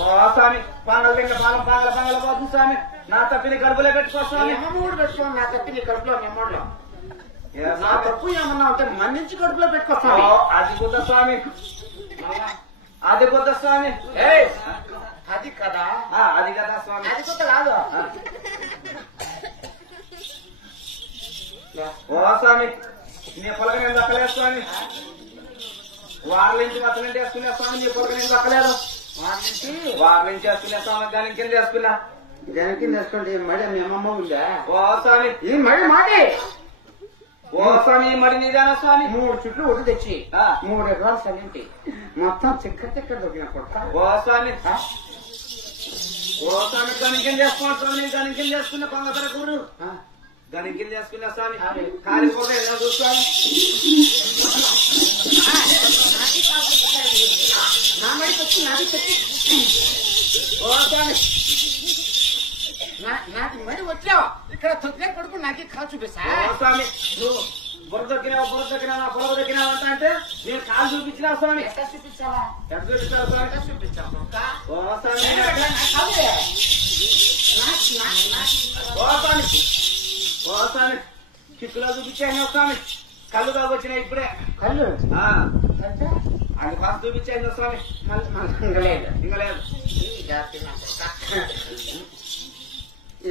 ఓ స్వామి పంగల తింగ పాలం పంగల పోతుంది స్వామి నా తప్పిని కడుపులో పెట్టుకో స్వామి కూడా పెట్టుకోండి నా తప్పి నీ కడుపులో నెమ్మడిలో నా తప్పు ఏమన్నా ఉంటే మన్నించి కడుపులో పెట్టుకో స్వామి అది కుద స్వామి అది కుద స్వామి అది కదా అది కదా స్వామి అది కొత్త కాదు ఓ స్వామి నీ పొలక నేను దక్కలేదు స్వామి వారి నుంచి వత్తనంటే వేసుకునే స్వామి నీ పొలక నేను దక్కలేదు వారి నుంచి వేసుకునే స్వామి దాని కింద వేసుకున్నా దాని కింద వేసుకోండి మడి మీ అమ్మమ్మ ఉందా ఓ స్వామి ఈ మడి మాటే ఓ స్వామి ఈ మడి నీదేనా స్వామి 3 చుట్లు ఒడ్డు తెచ్చి 3 ఎకరాలు సలింటి మొత్తం చిక్కడ దొరికిన కొడక ఓ స్వామి దాని కింద వేసుకున్నా స్వామి దాని కింద వేసుకున్న కొంగసర కూరు దాని కింద వేసుకున్నా స్వామి కాలిపోతే ఎలా చూస్తాను నా మడికి వచ్చి నాది తెచ్చి ఓ స్వామి నాకు మడి వచ్చావు ఇక్కడ తొక్కే కొడుకు నాకే కాలు చూపిస్తా స్వామి నువ్వు బుర్ర దొక్కినావు నా పొలం దొక్కినావు అంటే నేను కాలు చూపించినా స్వామి ఎక్కడ చూపించావా ఎక్కడ చూపించావు స్వామి ఎక్కడ చూపించావు ఓ స్వామి ఓ స్వామి కిక్కులో చూపించాను స్వామి కళ్ళు దాకొచ్చినాయి ఇప్పుడే కళ్ళు అది కాస్త చూపించాను స్వామి ఇంకా లేదు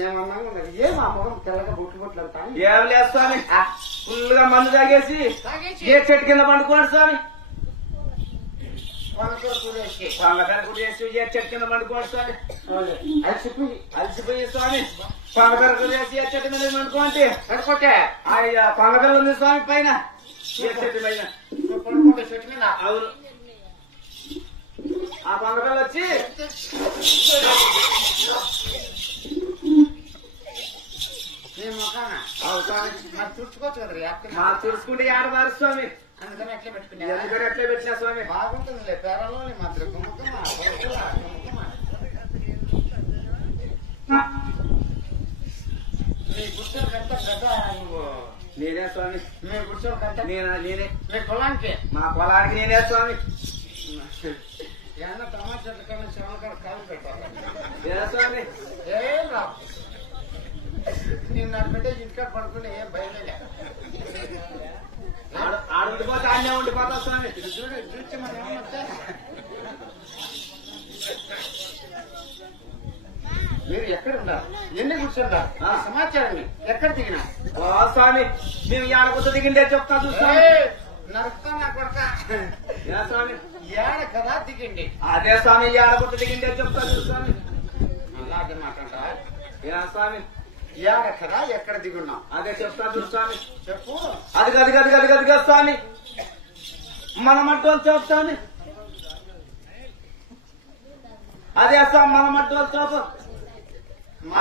ఏమన్నా ఏం ఆ మొహం తెల్లగా బొట్లు అంతా ఏం లేదు స్వామి ఫుల్ గా మందు తాగేసి ఏ చెట్టు కింద పండుకోండి స్వామి పంగకర కుడిసి ఏ చెట్టు కింద పండుకోండి స్వామి అలసిపోయి స్వామి పంగకర కుడిసి ఏ చెట్టు మీద పండుకోండి పడుకోటే పంగకర ఉంది స్వామి పైన ఏ చెట్టు పైన అవును ఆ పంగకలు వచ్చి చూసుకోవచ్చు కదా మా చూసుకుంటే ఆడదారు స్వామి అందుకని ఎట్లా పెట్టుకున్నా ఎందుకని ఎట్లా పెట్టినా స్వామి బాగుంటుందిలే పేరలో మాత్రం నీ గుర్తులు కంటే కదా నువ్వు నేనే స్వామి మీ గుర్తులు కంటే నేనే మీ పొలానికి మా పొలానికి నేనే స్వామి ఏమన్నా టమాటా కన్నా శవనకాడ కాలు పెట్టాలి ఏ స్వామి ఏం రా నిన్న పెట్టే ఇంటికాడ పడుకుని ఏం బయలుదేరా ఆడుండిపోతే ఆడనే ఉండిపోతా స్వామి చూసి మనం ఏమన్నా మీరు ఎక్కడ ఉన్నారు ఎన్ని కూర్చుంటారు సమాచారం ఎక్కడ దిగినా ఓ స్వామి మేము ఏడకొత్త దిగిండే చెప్తా చూస్తా నరుకుతా నా కొడక ఏ స్వామి ఏడ కదా దిగండి అదే స్వామి ఏడకొత్త దిగిండే చెప్తా చూస్తాను అలాగే మాట్లాడతా ఏ స్వామి ఏడ కదా ఎక్కడ దిగున్నాం అదే చెప్తా చూస్తాను చెప్పు అది గది గది గది గది గది స్వామి మనం అడ్డోలు చెప్తాను అదే స్వామి మనం అడ్డోలు చూపు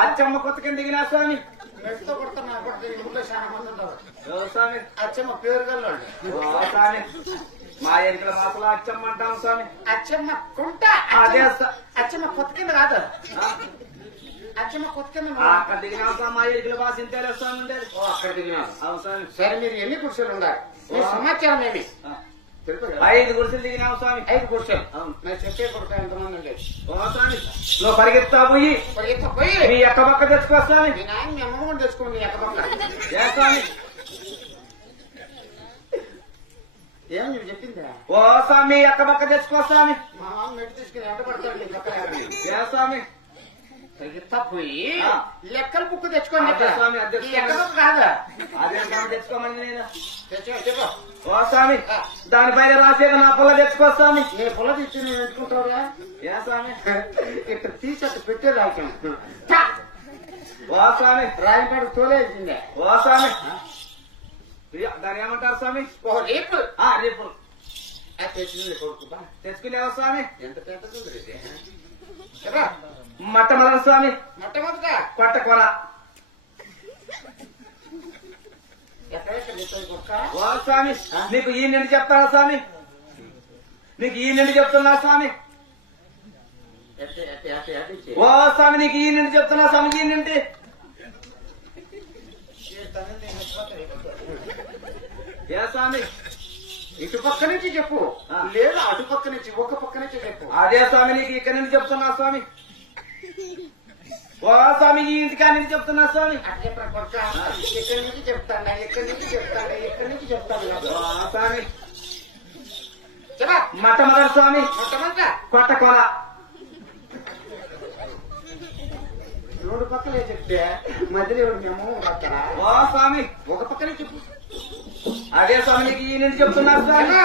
అచ్చమ్మ కొత్త కింద దిగినా స్వామి మెట్టుతో కొడతా నా కొడుకు ఇంట్లో చాలా మంది ఉంటారు స్వామి అచ్చమ్మ పేరు గల్లోడు స్వామి మా ఎరికల భాషలో అచ్చమ్మ అంటాం స్వామి అచ్చమ్మ కుంట అదే అచ్చమ్మ కొత్త కింద కాదు అచ్చమ్మ కొత్త కింద అక్కడ దిగినాం స్వామి మా ఎరికల భాష ఇంతేలే స్వామి ఉండేది అక్కడ దిగినా అవును స్వామి సరే మీరు ఎన్ని కుర్చీలు ఉన్నారు మీ సమాచారం ఏమి 5 గుడిసెలు దిగినాం స్వామి 5 కుర్చీలు అవును నేను చెప్పే కొడుకు ఎంతమంది ఉండేది ఓ స్వామి నువ్వు పరిగెత్తా పోయి పోయి మీ ఎక్క పక్క తెచ్చుకో స్వామి మీ నాయన మీ అమ్మ కూడా తెచ్చుకోండి ఎక్క పక్క ఏ స్వామి ఏం నువ్వు చెప్పిందా ఓ స్వామి ఎక్క పక్క తెచ్చుకో స్వామి మా మామ మెట్టు తీసుకుని ఎంట పడతాడు నీ పక్కన ఏ స్వామి పరిగెత్తా పోయి లెక్కల బుక్ తెచ్చుకోండి అదే స్వామి అదే ఎక్క పక్క కాదా అదే స్వామి తెచ్చుకోమని నేను చెప్పు ఓ స్వామి దానిపైన రాసేది నా పొల తెచ్చుకో స్వామి నీ పొల తెచ్చి నేను ఎంచుకుంటావురా ఏ స్వామి ఇక్కడ తీసి అట్లా పెట్టే రాయటం ఓ స్వామి రాయపాడు తోలేసిందే ఓ స్వామి దాని ఏమంటారు స్వామి ఓ రేపు రేపు తెచ్చింది కొడుకు తెచ్చుకునేవా స్వామి ఎంత పెద్ద మొట్టమొదటి స్వామి మొట్టమొదట కొట్ట కొర ఓ స్వామి నీకు ఈ నిండి చెప్తానా స్వామి నీకు ఈ నిండి చెప్తున్నా స్వామి ఓ స్వామి నీకు ఈ నిండి చెప్తున్నా స్వామి ఈ నిండి ఏ స్వామి ఇటు పక్క నుంచి చెప్పు, లేదా అటు పక్క నుంచి, ఒక పక్క నుంచి చెప్పు. అదే స్వామి నీకు ఇక్కడి నుంచి చెప్తున్నా స్వామి. ఓ స్వామి ఈ ఇంటికాడి నుంచి చెప్తున్నా స్వామి. అంటే కొడుక ఎక్కడి నుంచి చెప్తాడా, ఎక్కడి నుంచి చెప్తాడా, ఎక్కడి నుంచి చెప్తాడు స్వామి. చెప్పా మొట్టమొదటి స్వామి మొట్టమొదట కొట్టకొల. 2 పక్కలే చెప్తే మధ్యలో మేము రాస్తారా? ఓ స్వామి ఒక పక్కనే చెప్పు. అదే స్వామి నీకు ఈ నుంచి చెప్తున్నా స్వామి.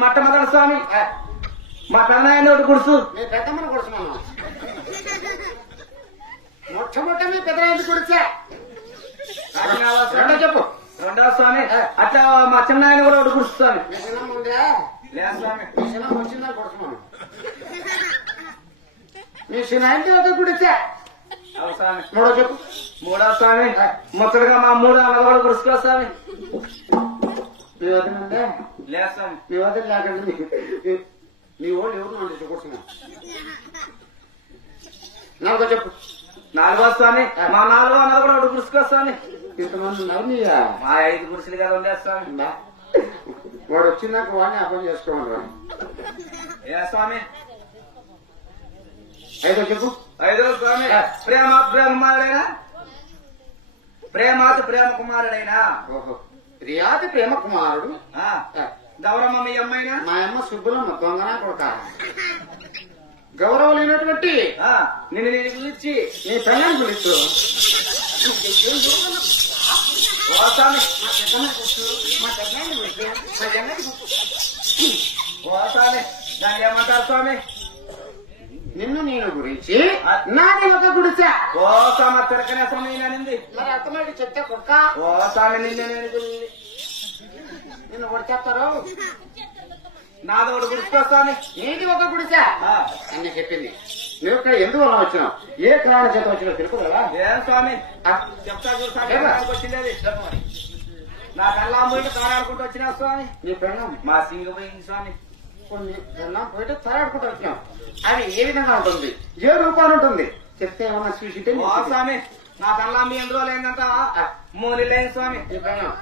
మొట్టమొదటి స్వామి మా పెద్దనాయన ఒకటి గుడుసు. మీ పెద్దమ్మను కొడుతున్నాను. మొట్టమొదట మీ పెద్దనాయన కొడిచా. రెండో చెప్పు. రెండవ స్వామి అట్లా మా చిన్నాయన కూడా ఒకటి గుడుసు స్వామి. మీ చిన్నమ్మ ఉందా? లేదు స్వామి. మీ చిన్నమ్మ వచ్చిందా కొడుతున్నాను. మీ చిన్నాయన ఒక గుడిచా. స్వామి మూడో చెప్పు. మూడవ స్వామి ముచ్చటగా మా మూడు అన్న కూడా గుడుసుకో స్వామి. మీ వదిన ఉందా? లేదు స్వామి. మీ వదిన లేకండి నీ వాళ్ళు ఎవరు నన్ను కూర్చున్నా. నాలుగో చెప్పు. నాలుగో స్వామి మా నాలుగో అన్న కూడా ఒకటి గుడుసుకో స్వామి. ఇంతమంది ఉన్నారు నీయా? మా 5 గుడిసెలు కదా ఉండే స్వామి. ఉందా? వాడు వచ్చినాక వాడిని అర్థం చేసుకోమని. ఏ స్వామి. ఐదో చెప్పు. ఐదో స్వామి ప్రేమాత్ ప్రేమ కుమారుడైనా ప్రేమాత్ ప్రేమ కుమారుడైనా ఓహో రియాది ప్రేమ కుమారుడు గౌరమ్మ మీ అమ్మాయినా మా అమ్మ సుబ్బులమ్మ దొంగనా కొడుక. గౌరవం లేనటువంటి నిన్ను నేను పిలిచి నీ పెళ్ళాన్ని పిలుస్తూ ఓ స్వామి ఓ స్వామి దాన్ని ఏమంటారు స్వామి. నిన్ను నేను గురించి నాది ఒక గుడిసా. ఓ స్వామి తిరకనే స్వామి నేనింది. మరి అర్థమైతే చెప్తే కొడుక. ఓ స్వామి నిన్ను నేను నిన్ను కొడిచేస్తారు. నాది ఒకటి గుడిసుకో స్వామి. నీది ఒక గుడిసా అని చెప్పింది. నువ్వు ఇక్కడ ఎందువల్ల వచ్చినావు, ఏ కారణం చేత వచ్చినావు తెలుపు కదా. ఏం స్వామి చెప్తా చూసాను వచ్చింది అది. నా కల్లా పోయి తాడాడుకుంటూ వచ్చినా స్వామి. నీ పెళ్ళం మా సింగు పోయింది స్వామి. కొన్ని పెళ్ళం పోయితే తయాడుకుంటూ వచ్చినావు. అది ఏ విధంగా ఉంటుంది, ఏ రూపాలు ఉంటుంది చెప్తే ఏమన్నా చూసింటే ఓ స్వామి నా కల్లా మీ ఎందులో లేదంట మూడు లేని స్వామి. నీ పెళ్ళం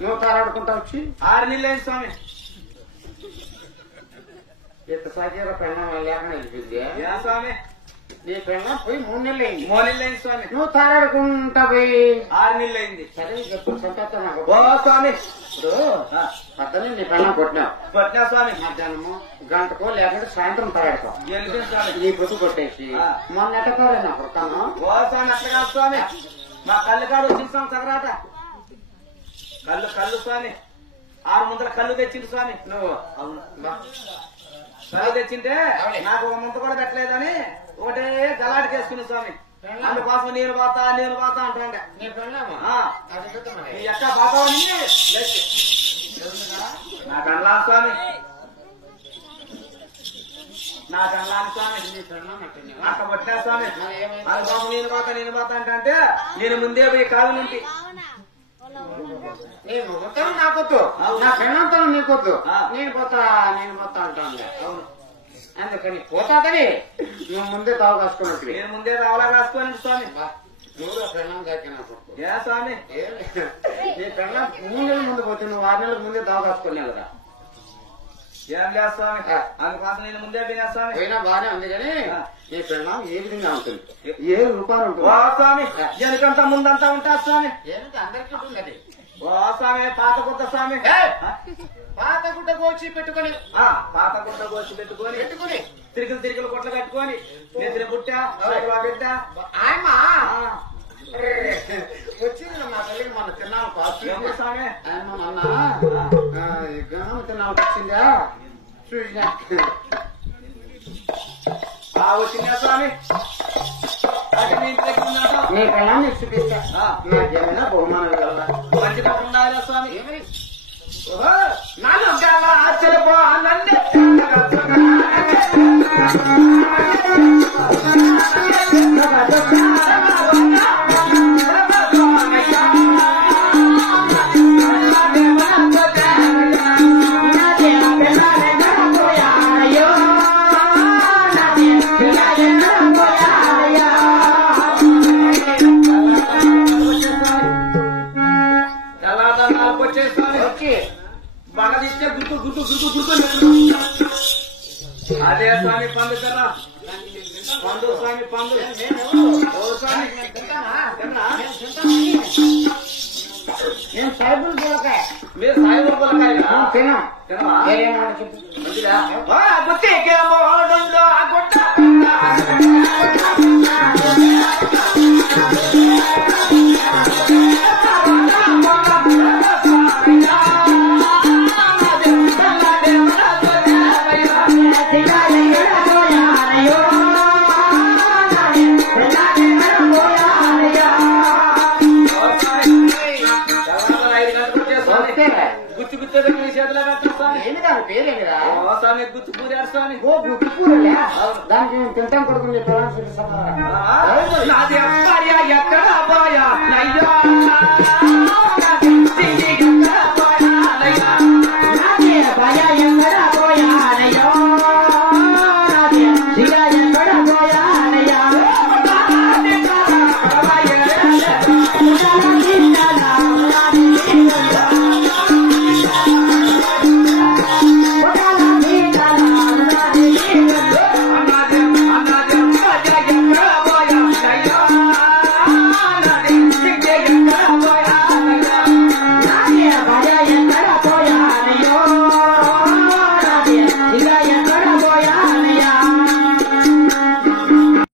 నువ్వు తారాడుకుంటా వచ్చి 6 నెలలు లేని స్వామి. ఎంత సాధ్యాల పెళ్ళం లేకుండా వెళ్ళిపోయింది. ఏ స్వామి నీ పెళ్ళం పోయి 3 నెలలు అయింది. 3 నెలలు లేని స్వామి. నువ్వు తారాడుకుంటా పోయి 6 నెలలు అయింది. సరే చెప్పు సంతోషం. నాకు ఓ స్వామి ఇప్పుడు పద్దనే నీ పెళ్ళం కొట్టినావు. కొట్టినా స్వామి. మధ్యాహ్నము గంటకో లేకుంటే సాయంత్రం తారాడుతావు. గెలిచిన స్వామి. నీ పొద్దు కొట్టేసి మొన్న ఎట్టకోలే నా కొడతాను. ఓ స్వామి అట్లా కాదు స్వామి. మా కళ్ళు కాడు వచ్చింది స్వామి సగరాట. కళ్ళు స్వామి 6 ముందర కళ్ళు తెచ్చింది స్వామి. నువ్వు అవును కళ్ళు తెచ్చింటే నాకు ఒక ముంత కూడా పెట్టలేదని ఒకటే గలాటి చేసుకుని స్వామి. అందుకోసం నేను పోతా అంటుండే. నీ పెళ్ళామా అది నీ ఎక్క పోతావని నా కళ్ళా స్వామి. నా కళ్ళాని స్వామి అట్ట పట్టినా స్వామి. అందుకోసం నేను పోతా అంటే నేను ముందే పోయి కాదు నుండి నీ ముఖతో నాకొద్దు, నా పెళ్ళంతో నీకొద్దు. నేను పోతా అంటాను. అవును అందుకని పోతాదని నువ్వు ముందే తావు కాసుకున్నట్టు. నేను ముందే రావాలా రాసుకోనండి స్వామి. నువ్వు పెళ్ళం దాకినా ఏ స్వామి నీ పెళ్ళం 3 నెలల ముందు పోతే నువ్వు 6 నెలలకు ముందే తావు కాసుకున్నావు కదా. ఏం లేదు స్వామి. అందుకోసం నేను ముందే పోయినా స్వామి. పోయినా బాగానే ఉంది కానీ నీ పెళ్ళం ఏ విధంగా ఉంటుంది, ఏ రూపాయలు ఉంటుంది. ఓ స్వామి వెనుకంతా ముందంతా ఉంటా స్వామి. ఏమిటి అందరికీ ఉంటుంది అది. ఓ స్వామి పాత కొత్త స్వామి. పాత గుడ్డ కోచి పెట్టుకొని పాత గుడ్డ కోసి పెట్టుకొని తిరిగిలు కొట్లు కట్టుకొని నిద్ర పుట్టా బిడ్డ ఆయమ్మా వచ్చింది నా తల్లికి మన తిన్నాము పాసు స్వామి. ఆయమ్మ మొన్న గణం తిన్నాము వచ్చిందా చూసినా వచ్చిందా స్వామి. నీ పిల్లల్ని చూపిస్తా. నాకేమైనా బహుమానం వెళ్ళా మంచిగా ఉండాలి స్వామి. ఏమని నన్ను ఆశ్చర్యపో వచ్చేస్తాను. వచ్చి పందులు స్వామి పందులు ఓ స్వామి తిన్నా? నేను సైబుల్ పూలకాయ మీరు సాయిబుల పొలకాయలా? తిన్నాం తినవా? ఏమన్నా చెప్పు మంచిదా? ఆ బుట్టికేమో ఓడుందో ఆ గుట్ట గుత్తి గుత్తి మీ చేతిలో పెట్టేస్తాను ఏంటి దాని పేరేమిరా స్వామి గుత్తి పూజేస్తాను ఓ గుర్తుపూరలే దానికి నేను తింటాం కొడుకుని చెప్పాను నాది అబ్బా